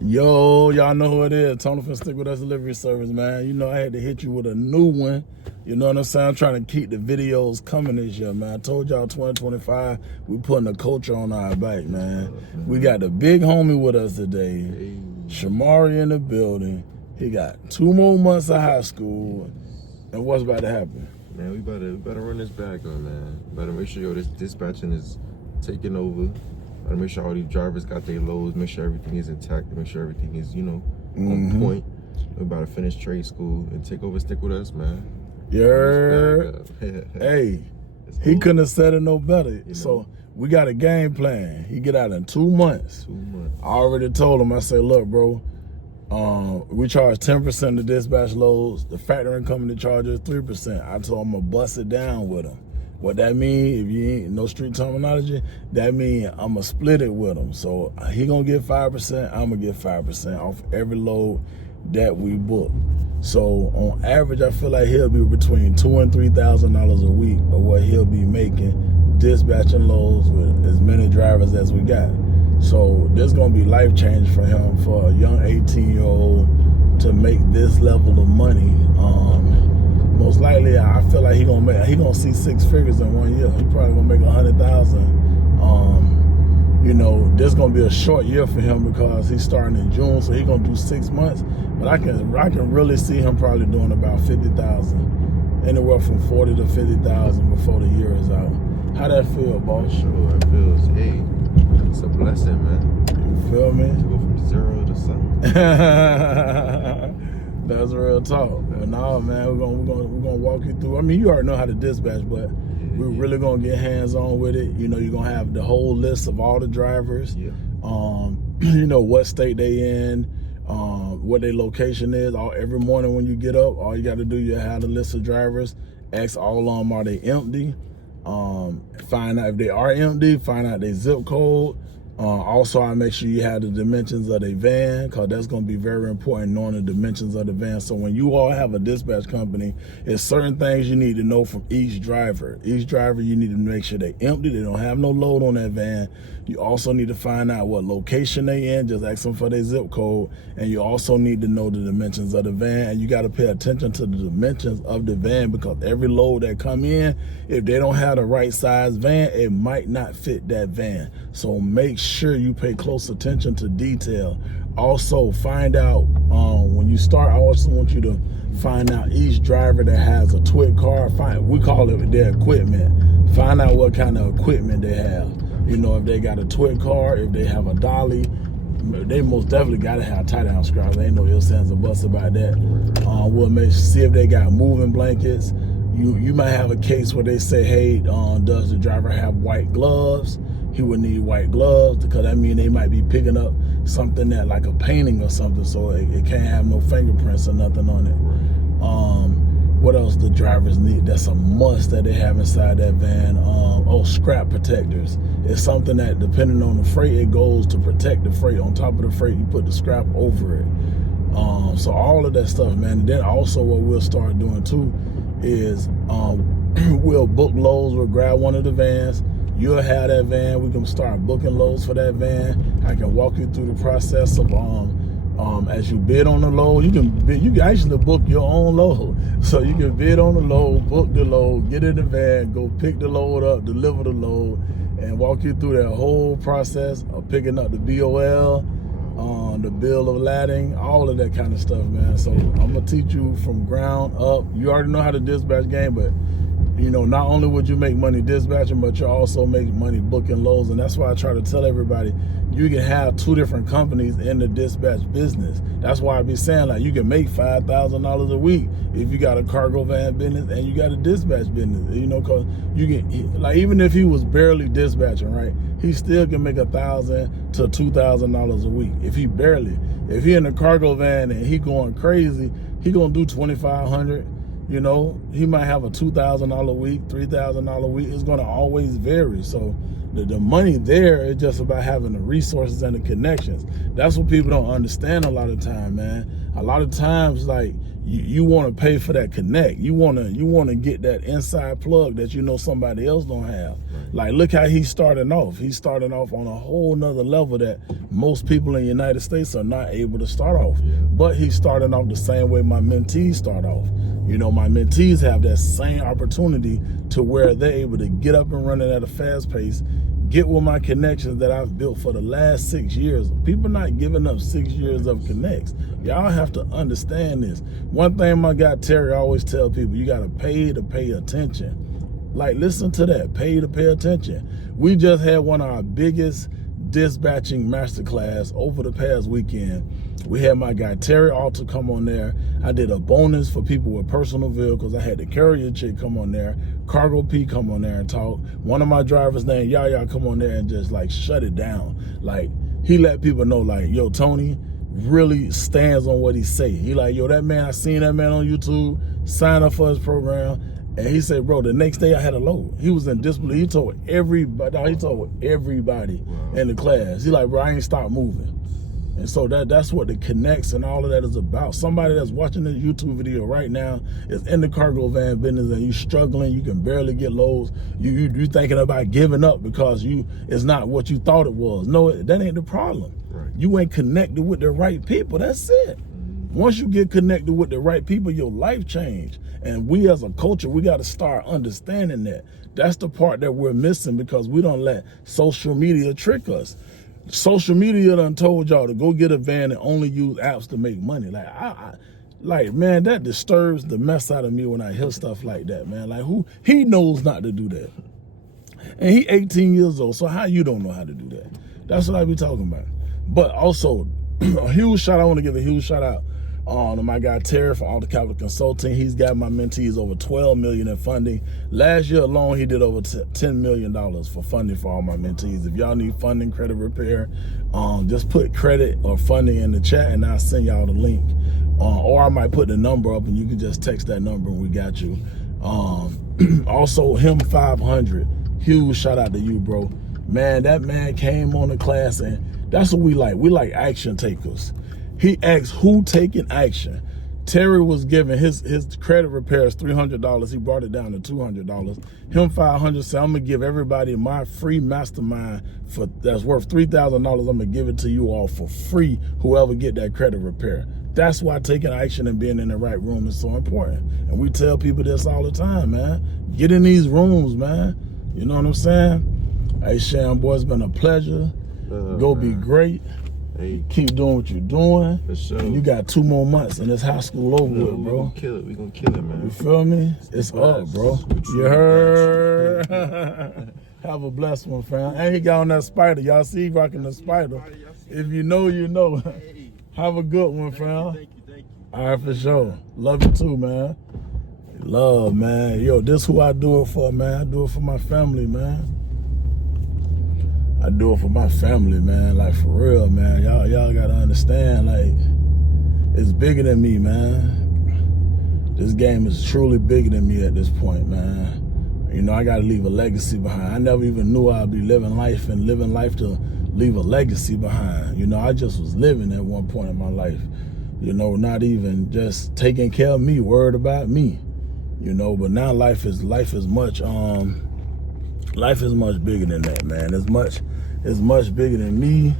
Yo, y'all know who it is. Tony from Stick With Us Delivery Service, man. You know I had to hit you with a new one. You know what I'm saying? I'm trying to keep the videos coming this year, man. I told y'all 2025, we putting the culture on our back, man. We got the big homie with us today. Shamari in the building. He got 2 more months of high school. And what's about to happen? Man, we better run this back on, man. Better make sure this dispatching is taking over. Better make sure all these drivers got their loads. Make sure everything is intact. Make sure everything is, on point. We're about to finish trade school and take over. Stick with us, man. Yeah. Hey, he couldn't have said it no better. So we got a game plan. He get out in 2 months. 2 months. I already told him. I said, look, bro. We charge 10% of dispatch loads. The factoring company charges 3%. I told him I'm gonna bust it down with him. What that mean, if you ain't no street terminology, that mean I'm gonna split it with him. So he gonna get 5%, I'm gonna get 5% off every load that we book. So on average, I feel like he'll be between $2,000 and $3,000 a week of what he'll be making dispatching loads with as many drivers as we got. So this is gonna be life change for him, for a young 18-year-old to make this level of money. Most likely, I feel like he gonna see 6 figures in 1 year. He probably gonna make 100,000. This gonna be a short year for him because he's starting in June, so he gonna do 6 months. But I can really see him probably doing about 50,000, anywhere from 40 to 50,000 before the year is out. How that feel, boss? Sure, it feels. Hey, it's a blessing, man. You feel me? To go from 0 to something. That's real talk. But no, man, we're gonna walk you through. I mean, you already know how to dispatch, but we're really gonna get hands on with it. You're gonna have the whole list of all the drivers. Yeah. What state they in, what their location is. Every morning when you get up, all you got to do, you have the list of drivers. Ask all of them, are they empty? Find out if they are empty. Find out their zip code. Also, I make sure you have the dimensions of their van, because that's going to be very important, knowing the dimensions of the van. So when you all have a dispatch company, there's certain things you need to know from each driver. Each driver, you need to make sure they're empty, they don't have no load on that van. You also need to find out what location they in, just ask them for their zip code. And you also need to know the dimensions of the van, and you got to pay attention to the dimensions of the van, because every load that come in, if they don't have the right size van, it might not fit that van. So make sure you pay close attention to detail. Also, find out when you start, I also want you to find out each driver that has a twit car. We call it their equipment. Find out what kind of equipment they have. If they got a twit car, if they have a dolly, they most definitely got to have tie-down scraps. Ain't no ifs, ands, or buts about that. We'll see if they got moving blankets. You might have a case where they say, hey, does the driver have white gloves? He would need white gloves, because that means they might be picking up something that, like a painting or something, so it can't have no fingerprints or nothing on it. What else the drivers need? That's a must that they have inside that van. Scrap protectors. It's something that, depending on the freight, it goes to protect the freight. On top of the freight, you put the scrap over it. So all of that stuff, man. And then also what we'll start doing too is we'll book loads. We'll grab one of the vans. You'll have that van. We can start booking loads for that van. I can walk you through the process of as you bid on the load. You can actually book your own load. So you can bid on the load, book the load, get in the van, go pick the load up, deliver the load, and walk you through that whole process of picking up the BOL, the bill of lading, all of that kind of stuff, man. So I'm gonna teach you from ground up. You already know how to dispatch game, but not only would you make money dispatching, but you also make money booking loads. And that's why I try to tell everybody, you can have 2 different companies in the dispatch business. That's why I be saying, like, you can make $5,000 a week if you got a cargo van business and you got a dispatch business, because you can, like, even if he was barely dispatching, right, he still can make $1,000 to $2,000 a week. If he in a cargo van and he going crazy, he gonna do 2,500. You know, he might have a $2,000 a week, $3,000 a week. It's going to always vary. So the money there is just about having the resources and the connections. That's what people don't understand a lot of time, man. A lot of times, like, you want to pay for that connect. You want to get that inside plug that you know somebody else don't have. Right. Like, look how he's starting off. He's starting off on a whole nother level that most people in the United States are not able to start off. Yeah. But he's starting off the same way my mentees start off. You know, my mentees have that same opportunity to where they're able to get up and running at a fast pace, get with my connections that I've built for the last 6 years. People not giving up 6 years of connects. Y'all have to understand this. One thing my guy Terry always tell people, you got to pay attention. Like, listen to that, pay attention. We just had one of our biggest dispatching masterclass over the past weekend. We had my guy Terry Alter come on there. I did a bonus for people with personal vehicles. I had the carrier chick come on there, Cargo P come on there and talk. One of my drivers named Yaya come on there and just like shut it down. Like, he let people know, like, yo, Tony really stands on what he say. He like, yo, that man, I seen that man on YouTube, sign up for his program. And he said, bro, the next day I had a load. He was in disbelief. He told everybody in the class. He like, bro, I ain't stopped moving. And so that's what the connects and all of that is about. Somebody that's watching this YouTube video right now is in the cargo van business and you struggling, you can barely get loads. You thinking about giving up because it's not what you thought it was. No, that ain't the problem. Right. You ain't connected with the right people. That's it. Once you get connected with the right people, your life change. And we as a culture, we got to start understanding that. That's the part that we're missing because we don't let social media trick us. Social media done told y'all to go get a van and only use apps to make money. Like, man, that disturbs the mess out of me when I hear stuff like that, man. Like, he knows not to do that. And he 18 years old, so how you don't know how to do that? That's what I be talking about. But also, I want to give a huge shout out to my guy Terry from Alta Capital Consulting. He's got my mentees over $12 million in funding. Last year alone, he did over $10 million for funding for all my mentees. If y'all need funding, credit repair, just put credit or funding in the chat and I'll send y'all the link. Or I might put the number up and you can just text that number and we got you. Also, him 500, huge shout out to you, bro. Man, that man came on the class and that's what we like. We like action takers. He asked who taking action. Terry was giving his credit repairs $300. He brought it down to $200. Him 500 said, I'm gonna give everybody my free mastermind that's worth $3,000. I'm gonna give it to you all for free. Whoever get that credit repair. That's why taking action and being in the right room is so important. And we tell people this all the time, man. Get in these rooms, man. You know what I'm saying? Hey, Sham, boy, it's been a pleasure. Go be great. Hey, keep doing what you're doing. For sure. You got 2 more months and this high school over with, bro. We gonna kill it, man. You feel me? It's up, bro. You heard? Have a blessed one, fam. And he got on that spider. Y'all see he rocking the spider. If you know, you know. Have a good one, fam. Thank you. All right, for sure. Love you too, man. Love, man. Yo, this who I do it for, man. I do it for my family, man. I do it for my family, man. Like, for real, man. Y'all gotta understand, like, it's bigger than me, man. This game is truly bigger than me at this point, man. You know, I gotta leave a legacy behind. I never even knew I'd be living life to leave a legacy behind. You know, I just was living at one point in my life. You know, not even just taking care of me, worried about me. You know, but now life is much bigger than that, man. It's much bigger than me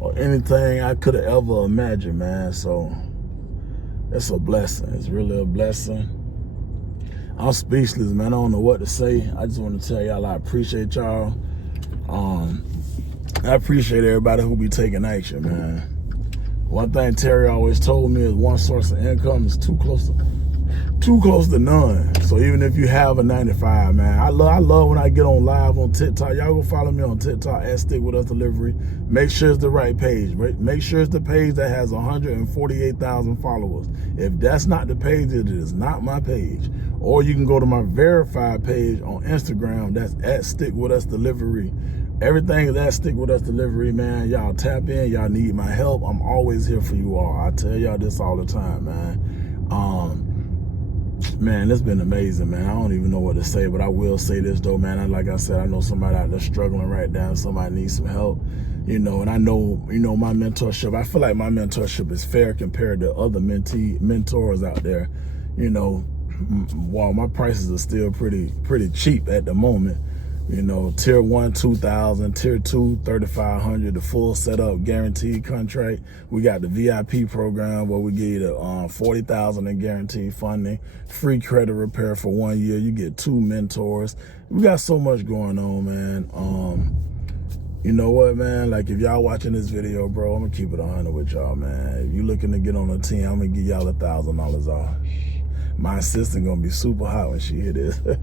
or anything I could have ever imagined, man. So it's a blessing. It's really a blessing. I'm speechless, man. I don't know what to say. I just want to tell y'all I appreciate y'all. I appreciate everybody who be taking action, man. One thing Terry always told me is one source of income is too close to none. So even if you have a 9-to-5, man, I love when I get on live on TikTok. Y'all go follow me on TikTok at Stick With Us Delivery. Make sure it's the right page, right? Make sure it's the page that has 148,000 followers. If that's not the page, it is not my page. Or you can go to my verified page on Instagram. That's at Stick With Us Delivery. Everything is at Stick With Us Delivery, man. Y'all tap in. Y'all need my help. I'm always here for you all. I tell y'all this all the time, man. Man, it's been amazing, man. I don't even know what to say, but I will say this though, man. Like I said, I know somebody out there struggling right now. Somebody needs some help, and I know, my mentorship. I feel like my mentorship is fair compared to other mentors out there. While my prices are still pretty cheap at the moment. Tier 1, 2,000, tier 2, 3,500, the full setup guaranteed contract. We got the VIP program where we give you the 40,000 in guaranteed funding, free credit repair for 1 year. You get 2 mentors. We got so much going on, man. You know what, man? Like, if y'all watching this video, bro, I'm gonna keep it 100 with y'all, man. If you looking to get on a team, I'm gonna give y'all $1,000 off. My assistant gonna be super hot when she hear this. This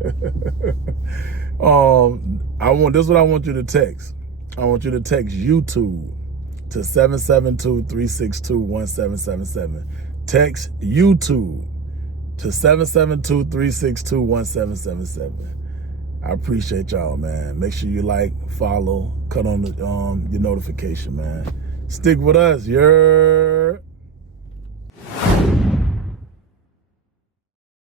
is what I want you to text. I want you to text YouTube to 772-362-1777. Text YouTube to 772-362-1777. I appreciate y'all, man. Make sure you like, follow, cut on the, your notification, man. Stick with us, yeah.